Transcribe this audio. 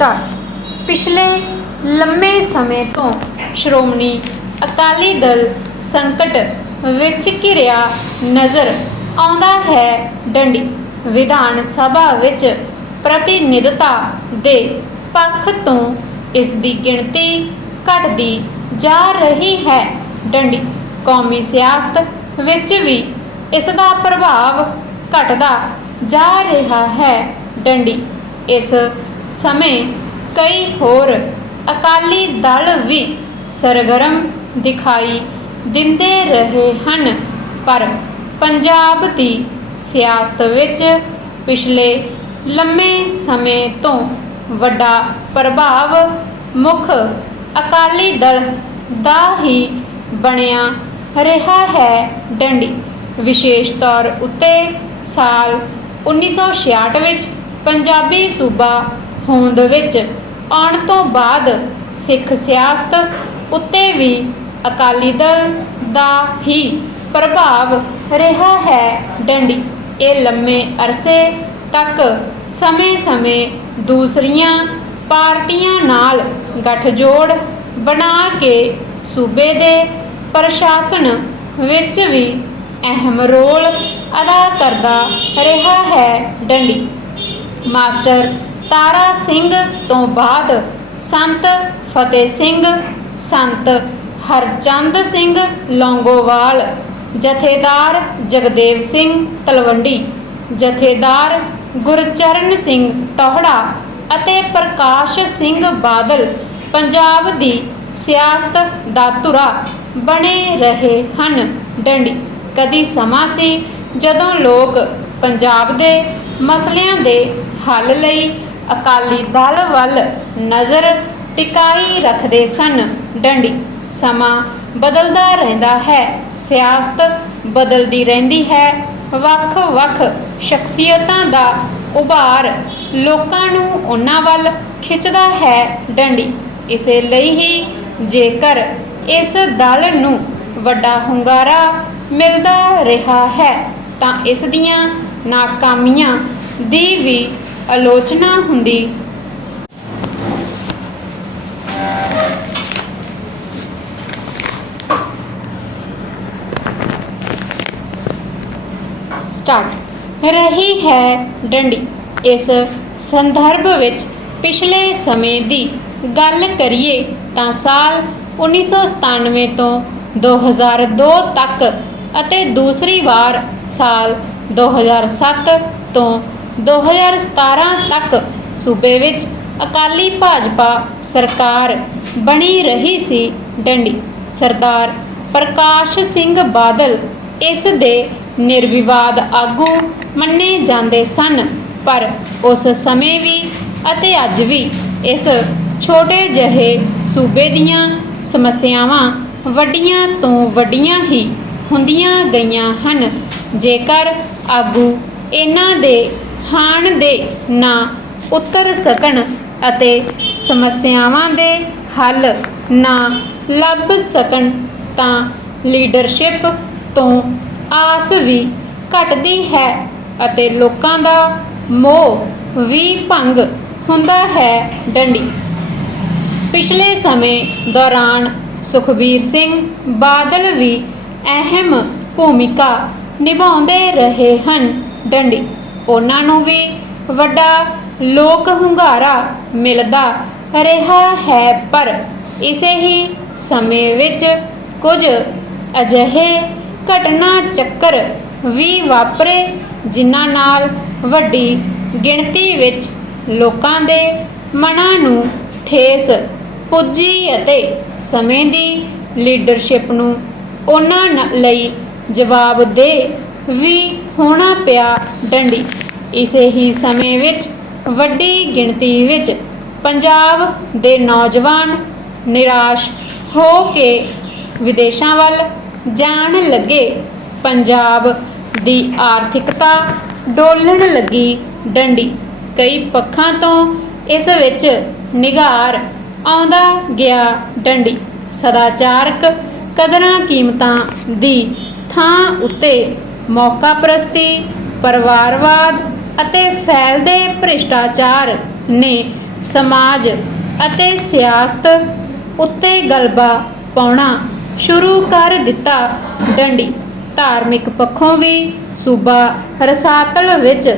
Start ਪਿਛਲੇ ਲੰਮੇ ਸਮੇਂ ਤੋਂ ਸ਼੍ਰੋਮਣੀ ਅਕਾਲੀ ਦਲ ਸੰਕਟ ਵਿੱਚ ਘਿਰਿਆ ਨਜ਼ਰ ਆਉਂਦਾ ਹੈ। ਡੰਡੀ ਵਿਧਾਨ ਸਭਾ ਵਿੱਚ ਪ੍ਰਤੀਨਿਧਤਾ ਦੇ ਪੱਖ ਤੋਂ ਇਸ ਦੀ ਗਿਣਤੀ ਘਟਦੀ ਜਾ ਰਹੀ ਹੈ। ਡੰਡੀ ਕੌਮੀ ਸਿਆਸਤ ਵਿੱਚ ਵੀ ਇਸ ਦਾ ਪ੍ਰਭਾਵ ਘਟਦਾ ਜਾ ਰਿਹਾ ਹੈ। ਡੰਡੀ ਇਸ ਸਮੇਂ ਕਈ ਹੋਰ ਅਕਾਲੀ ਦਲ ਵੀ ਸਰਗਰਮ ਦਿਖਾਈ ਦਿੰਦੇ ਰਹੇ ਹਨ। ਪਰ ਪੰਜਾਬ ਦੀ ਸਿਆਸਤ ਵਿੱਚ ਪਿਛਲੇ ਲੰਮੇ ਸਮੇਂ ਤੋਂ ਵੱਡਾ ਪ੍ਰਭਾਵ ਮੁੱਖ ਅਕਾਲੀ ਦਲ ਦਾ ਹੀ ਬਣਿਆ ਰਿਹਾ ਹੈ ਡੰਡੀ। ਵਿਸ਼ੇਸ਼ ਤੌਰ ਉੱਤੇ ਸਾਲ 1966 ਵਿੱਚ ਪੰਜਾਬੀ ਸੂਬਾ ਹੋਂਦ ਵਿੱਚ ਆਉਣ ਤੋਂ ਬਾਅਦ ਸਿੱਖ ਸਿਆਸਤ ਉੱਤੇ ਵੀ ਅਕਾਲੀ ਦਲ ਦਾ ਹੀ ਪ੍ਰਭਾਵ ਰਿਹਾ ਹੈ ਡੰਡੀ। ਇਹ ਲੰਮੇ ਅਰਸੇ ਤੱਕ ਸਮੇਂ-ਸਮੇਂ ਦੂਸਰੀਆਂ ਪਾਰਟੀਆਂ ਨਾਲ ਗੱਠਜੋੜ ਬਣਾ ਕੇ ਸੂਬੇ ਦੇ ਪ੍ਰਸ਼ਾਸਨ ਵਿੱਚ ਵੀ ਅਹਿਮ ਰੋਲ ਅਦਾ ਕਰਦਾ ਰਿਹਾ ਹੈ ਡੰਡੀ। ਮਾਸਟਰ ਤਾਰਾ ਸਿੰਘ ਤੋਂ ਬਾਅਦ ਸੰਤ ਫਤਿਹ ਸਿੰਘ, ਸੰਤ ਹਰਚੰਦ ਸਿੰਘ ਲੌਂਗੋਵਾਲ, ਜਥੇਦਾਰ ਜਗਦੇਵ ਸਿੰਘ ਤਲਵੰਡੀ, ਜਥੇਦਾਰ ਗੁਰਚਰਨ ਸਿੰਘ ਟੋਹੜਾ ਅਤੇ ਪ੍ਰਕਾਸ਼ ਸਿੰਘ ਬਾਦਲ ਪੰਜਾਬ ਦੀ ਸਿਆਸਤ ਦਾ ਧੁਰਾ ਬਣੇ ਰਹੇ ਹਨ। ਡੰਡੀ, ਕਦੀ ਸਮਾਂ ਸੀ ਜਦੋਂ ਲੋਕ ਪੰਜਾਬ ਦੇ ਮਸਲਿਆਂ ਦੇ ਹੱਲ ਲਈ ਅਕਾਲੀ ਦਲ ਵੱਲ ਨਜ਼ਰ ਟਿਕਾਈ ਰੱਖਦੇ ਸਨ। ਡੰਡੀ, ਸਮਾਂ ਬਦਲਦਾ ਰਹਿੰਦਾ ਹੈ। ਸਿਆਸਤ ਬਦਲਦੀ ਰਹਿੰਦੀ ਹੈ। ਵੱਖ-ਵੱਖ ਸ਼ਖਸੀਅਤਾਂ ਦਾ ਉਭਾਰ ਲੋਕਾਂ ਨੂੰ ਉਹਨਾਂ ਵੱਲ ਖਿੱਚਦਾ ਹੈ। ਡੰਡੀ, ਇਸੇ ਲਈ ਹੀ ਜੇਕਰ ਇਸ ਦਲ ਨੂੰ ਵੱਡਾ ਹੁੰਗਾਰਾ ਮਿਲਦਾ ਰਿਹਾ ਹੈ, ਤਾਂ ਇਸ ਦੀਆਂ ਨਾਕਾਮੀਆਂ ਦੀ ਵੀ ਆਲੋਚਨਾ ਹੁੰਦੀ। ਸਟਾਰਟ ਰਹੀ ਹੈ ਡੰਡੀ। ਇਸ ਸੰਦਰਭ ਵਿੱਚ ਪਿਛਲੇ ਸਮੇਂ ਦੀ ਗੱਲ ਕਰੀਏ ਤਾਂ ਸਾਲ 1997 ਤੋਂ 2002 ਤੱਕ ਅਤੇ ਦੂਸਰੀ ਵਾਰ ਸਾਲ 2007 ਤੋਂ 2017 ਤੱਕ ਸੂਬੇ ਵਿੱਚ ਅਕਾਲੀ ਭਾਜਪਾ ਸਰਕਾਰ ਬਣੀ ਰਹੀ ਸੀ ਡੰਡੀ। ਸਰਦਾਰ ਪ੍ਰਕਾਸ਼ ਸਿੰਘ ਬਾਦਲ ਇਸ ਦੇ ਨਿਰਵਿਵਾਦ ਆਗੂ ਮੰਨੇ ਜਾਂਦੇ ਸਨ, ਪਰ ਉਸ ਸਮੇਂ ਵੀ ਅਤੇ ਅੱਜ ਵੀ ਇਸ ਛੋਟੇ ਜਿਹੇ ਸੂਬੇ ਦੀਆਂ ਸਮੱਸਿਆਵਾਂ ਵੱਡੀਆਂ ਤੋਂ ਵੱਡੀਆਂ ਹੀ ਹੁੰਦੀਆਂ ਗਈਆਂ ਹਨ। ਜੇਕਰ ਆਗੂ ਇਹਨਾਂ ਦੇ ਹਾਣ ਦੇ ਨਾ ਉਤਰ ਸਕਣ ਅਤੇ ਸਮੱਸਿਆਵਾਂ ਦੇ ਹੱਲ ਨਾ ਲੱਭ ਸਕਣ ਤਾਂ ਲੀਡਰਸ਼ਿਪ ਤੋਂ ਆਸ ਵੀ ਘਟਦੀ ਹੈ ਅਤੇ ਲੋਕਾਂ ਦਾ ਮੋਹ ਵੀ ਭੰਗ ਹੁੰਦਾ ਹੈ ਡੰਡੀ। ਪਿਛਲੇ ਸਮੇਂ ਦੌਰਾਨ ਸੁਖਬੀਰ ਸਿੰਘ ਬਾਦਲ ਵੀ ਅਹਿਮ ਭੂਮਿਕਾ ਨਿਭਾਉਂਦੇ ਰਹੇ ਹਨ ਡੰਡੀ। ਉਹਨਾਂ ਨੂੰ ਵੀ ਵੱਡਾ ਲੋਕ ਹੁੰਗਾਰਾ ਮਿਲਦਾ ਰਿਹਾ ਹੈ, ਪਰ ਇਸੇ ਹੀ ਸਮੇਂ ਵਿੱਚ ਕੁਝ ਅਜਿਹੇ ਘਟਨਾ ਚੱਕਰ ਵੀ ਵਾਪਰੇ, ਜਿਨ੍ਹਾਂ ਨਾਲ ਵੱਡੀ ਗਿਣਤੀ ਵਿੱਚ ਲੋਕਾਂ ਦੇ ਮਨਾਂ ਨੂੰ ਠੇਸ ਪੁੱਜੀ ਅਤੇ ਸਮੇਂ ਦੀ ਲੀਡਰਸ਼ਿਪ ਨੂੰ ਉਹਨਾਂ ਲਈ ਜਵਾਬਦੇਹ ਵੀ ਹੋਣਾ ਪਿਆ। ਡੰਡੀ ਇਸੇ ਹੀ ਸਮੇਂ ਵਿੱਚ ਵੱਡੀ ਗਿਣਤੀ ਵਿੱਚ ਪੰਜਾਬ ਦੇ ਨੌਜਵਾਨ ਨਿਰਾਸ਼ ਹੋ ਕੇ ਵਿਦੇਸ਼ਾਂ ਵੱਲ ਜਾਣ ਲੱਗੇ। ਪੰਜਾਬ ਦੀ ਆਰਥਿਕਤਾ ਡੋਲਣ ਲੱਗੀ ਡੰਡੀ। ਕਈ ਪੱਖਾਂ ਤੋਂ ਇਸ ਵਿੱਚ ਨਿਗਾਰ ਆਉਂਦਾ ਗਿਆ ਡੰਡੀ। ਸਦਾਚਾਰਕ ਕਦਰਾਂ ਕੀਮਤਾਂ ਦੀ ਥਾਂ ਉੱਤੇ ਮੌਕਾ ਪ੍ਰਸਤੀ ਪਰਿਵਾਰਵਾਦ ਅਤੇ ਫੈਲਦੇ ਭ੍ਰਿਸ਼ਟਾਚਾਰ ਨੇ ਸਮਾਜ ਅਤੇ ਸਿਆਸਤ ਉੱਤੇ ਗਲਬਾ ਪਾਉਣਾ ਸ਼ੁਰੂ ਕਰ ਦਿੱਤਾ। ਡੰਡੀ ਧਾਰਮਿਕ ਪੱਖੋਂ ਵੀ ਸੂਬਾ ਰਸਾਤਲ ਵਿੱਚ